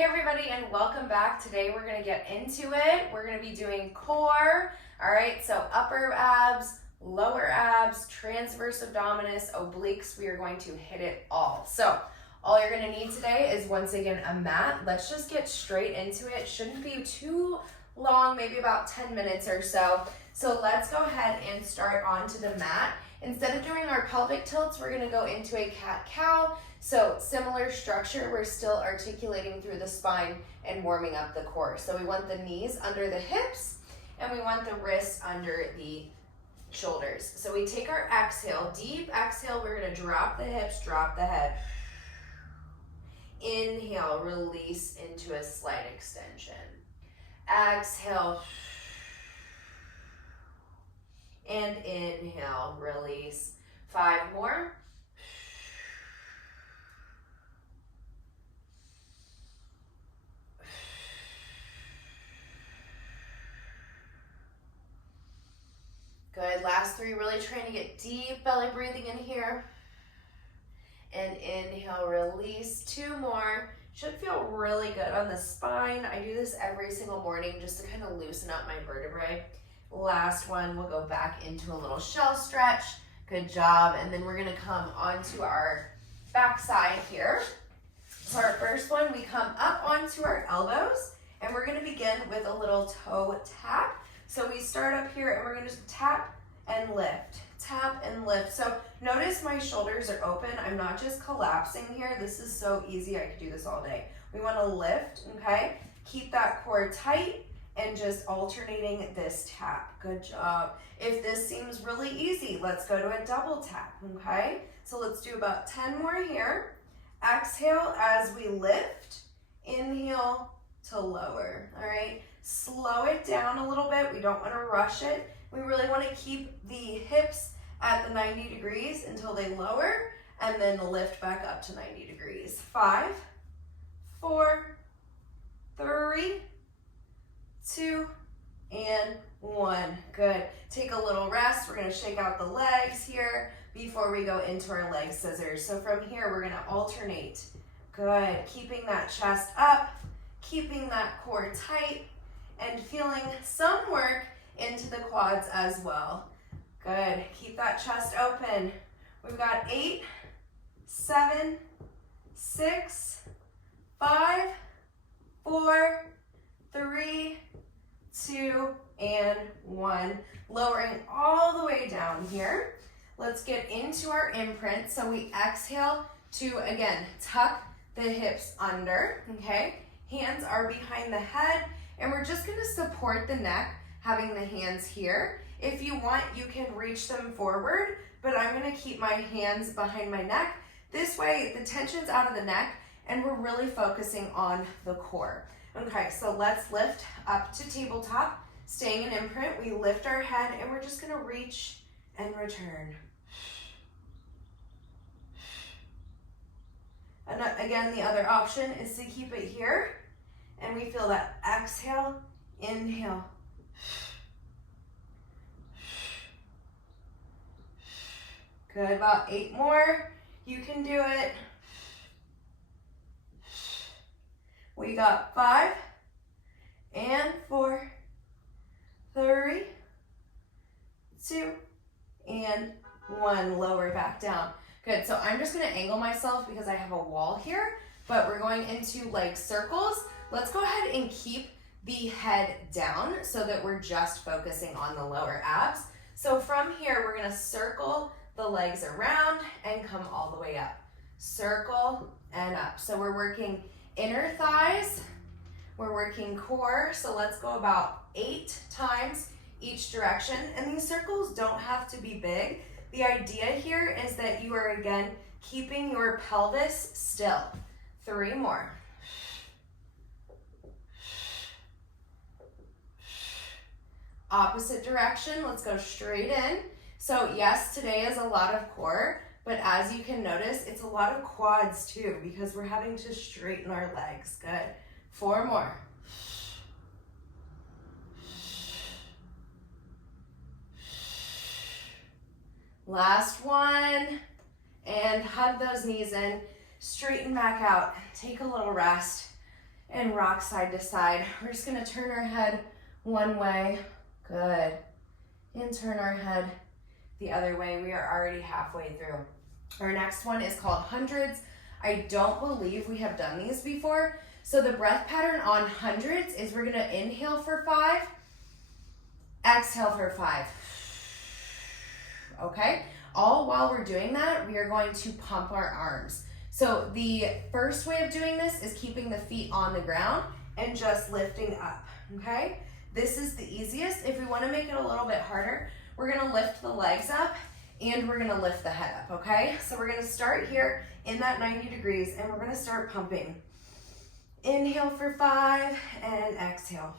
Hey everybody, and welcome back. Today we're gonna get into it. We're gonna be doing core. All right, so upper abs, lower abs, transverse abdominis, obliques. We are going to hit it all. So all you're gonna need today is once again a mat. Let's just get straight into it. Shouldn't be too long, maybe about 10 minutes or so. So let's go ahead and start onto the mat. Instead of doing our pelvic tilts, we're gonna go into a cat-cow. So similar structure, we're still articulating through the spine and warming up the core. So we want the knees under the hips and we want the wrists under the shoulders. So we take our exhale, deep exhale, we're gonna drop the hips, drop the head. Inhale, release into a slight extension. Exhale. And inhale, release. 5 more. Good, last 3, really trying to get deep belly breathing in here. And inhale, release. 2 more. Should feel really good on the spine. I do this every single morning just to kind of loosen up my vertebrae. Last one, we'll go back into a little shell stretch. Good job. And then we're gonna come onto our back side here. So our first one, we come up onto our elbows and we're gonna begin with a little toe tap. So we start up here and we're gonna just tap and lift, tap and lift. So notice my shoulders are open. I'm not just collapsing here. This is so easy. I could do this all day. We wanna lift, okay? Keep that core tight and just alternating this tap. Good job. If this seems really easy, let's go to a double tap, okay? So let's do about 10 more here. Exhale as we lift, inhale to lower, all right? Slow it down a little bit. We don't want to rush it. We really want to keep the hips at the 90 degrees until they lower and then lift back up to 90 degrees. 5, 4, 3, 2, and 1. Good. Take a little rest. We're going to shake out the legs here before we go into our leg scissors. So from here, we're going to alternate. Good. Keeping that chest up, keeping that core tight, and feeling some work into the quads as well. Good. Keep that chest open. We've got 8, 7, 6, 5, 4, 3, 2, and 1. Lowering all the way down here. Let's get into our imprint. So we exhale to, again, tuck the hips under, okay? Hands are behind the head, and we're just gonna support the neck, having the hands here. If you want, you can reach them forward, but I'm gonna keep my hands behind my neck. This way, the tension's out of the neck, and we're really focusing on the core. Okay, so let's lift up to tabletop. Staying in imprint, we lift our head, and we're just gonna reach and return. And again, the other option is to keep it here. And we feel that exhale, inhale. Good, about 8 more. You can do it. We got 5 and 4, 3, 2, and 1. Lower back down. Good, so I'm just gonna angle myself because I have a wall here, but we're going into like circles. Let's go ahead and keep the head down so that we're just focusing on the lower abs. So from here, we're gonna circle the legs around and come all the way up. Circle and up. So we're working inner thighs, we're working core. So let's go about 8 times each direction. And these circles don't have to be big. The idea here is that you are, again, keeping your pelvis still. 3 more. Opposite direction, let's go straight in. So yes, today is a lot of core, but as you can notice, it's a lot of quads too because we're having to straighten our legs. Good. 4 more. Last one. And hug those knees in, straighten back out, take a little rest. and rock side to side. We're just gonna turn our head one way, good, and turn our head the other way. We are already halfway through. Our next one is called hundreds. I don't believe we have done these before. So the breath pattern on hundreds is we're gonna inhale for 5, exhale for 5. Okay, all while we're doing that, we are going to pump our arms. So the first way of doing this is keeping the feet on the ground and just lifting up, okay? This is the easiest. If we wanna make it a little bit harder, we're gonna lift the legs up and we're gonna lift the head up, okay? So we're gonna start here in that 90 degrees and we're gonna start pumping. Inhale for 5 and exhale.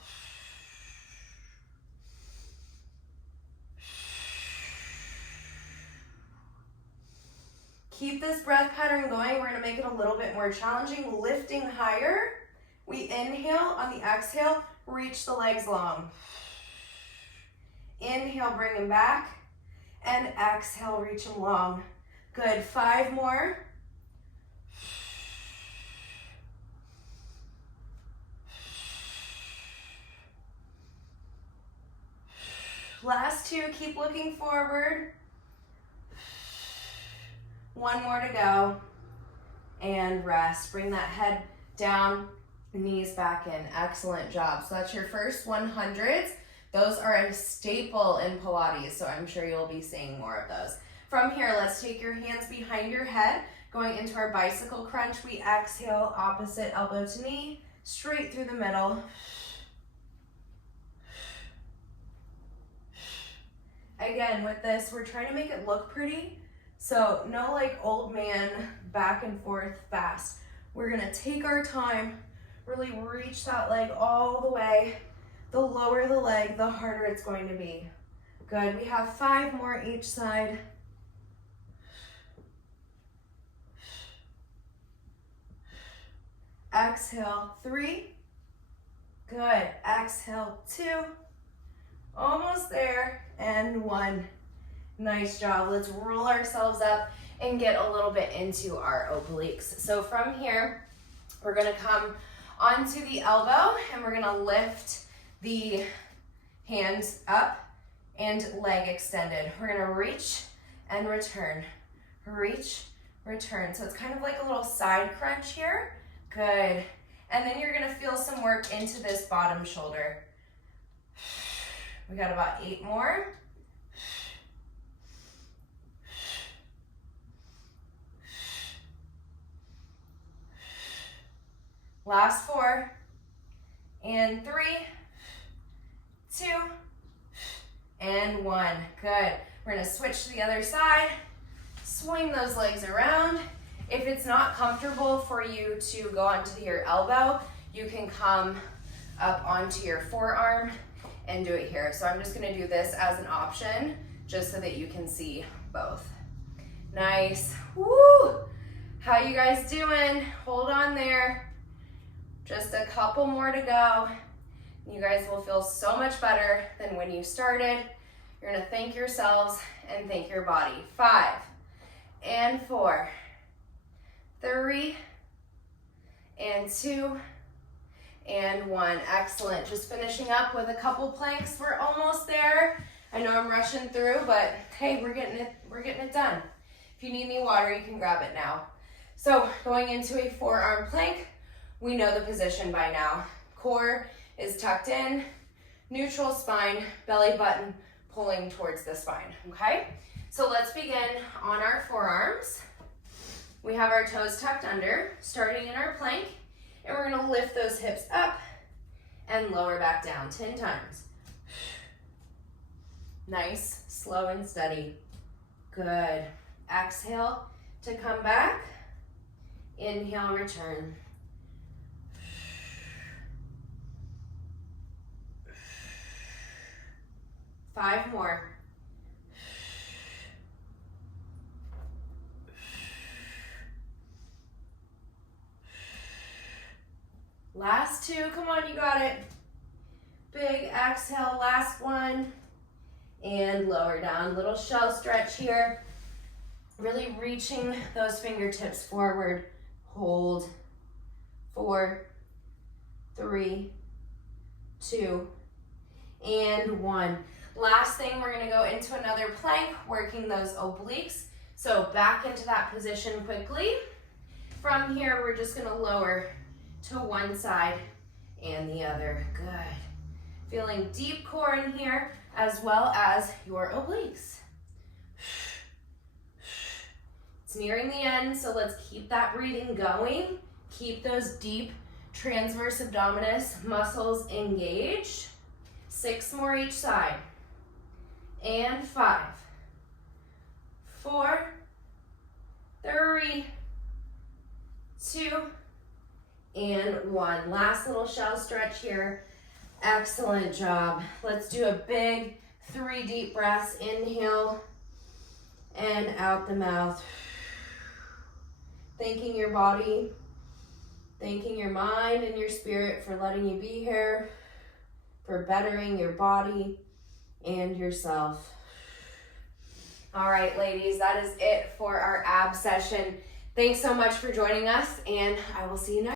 Keep this breath pattern going. We're gonna make it a little bit more challenging, lifting higher. We inhale, on the exhale, reach the legs long. Inhale, bring them back, and exhale, reach them long. Good, 5 more. Last 2, keep looking forward. 1 more to go, and rest. Bring that head down, knees back in. Excellent job. So that's your first 100s. Those are a staple in Pilates, so I'm sure you'll be seeing more of those. From here, let's take your hands behind your head, going into our bicycle crunch. We exhale, opposite elbow to knee, straight through the middle. Again, with this, we're trying to make it look pretty. So no like old man back and forth fast. We're gonna take our time, really reach that leg all the way. The lower the leg, the harder it's going to be. Good, we have 5 more each side. Exhale, 3. Good, exhale, 2. Almost there, and 1. Nice job. Let's roll ourselves up and get a little bit into our obliques. So from here, we're gonna come onto the elbow and we're gonna lift the hands up and leg extended. We're gonna reach and return. Reach, return. So it's kind of like a little side crunch here. Good. And then you're gonna feel some work into this bottom shoulder. We got about 8 more. Last 4, and 3, 2, and 1. Good. We're gonna switch to the other side, swing those legs around. If it's not comfortable for you to go onto your elbow, you can come up onto your forearm and do it here. So I'm just gonna do this as an option, just so that you can see both. Nice. Woo! How you guys doing? Hold on there. Just a couple more to go. You guys will feel so much better than when you started. You're gonna thank yourselves and thank your body. 5, and 4, 3, and 2, and 1. Excellent. Just finishing up with a couple planks. We're almost there. I know I'm rushing through, but hey, we're getting it done. If you need any water, you can grab it now. So going into a forearm plank, we know the position by now. Core is tucked in, neutral spine, belly button pulling towards the spine, okay? So let's begin on our forearms. We have our toes tucked under, starting in our plank, and we're gonna lift those hips up and lower back down 10 times. Nice, slow and steady. Good. Exhale to come back. Inhale, return. Five more. Last 2, come on, you got it. Big exhale, last one. And lower down, little shell stretch here. Really reaching those fingertips forward. Hold. 4, 3, 2, and 1. Last thing, we're gonna go into another plank, working those obliques. So back into that position quickly. From here, we're just gonna lower to one side and the other. Good. Feeling deep core in here, as well as your obliques. It's nearing the end, so let's keep that breathing going. Keep those deep transverse abdominis muscles engaged. 6 more each side. And 5, 4, 3, 2, and 1. Last little shell stretch here. Excellent job. Let's do a big 3 deep breaths. Inhale and out the mouth. Thanking your body, thanking your mind and your spirit for letting you be here, for bettering your body and yourself. All right, ladies, that is it for our ab session. Thanks so much for joining us, and I will see you next time.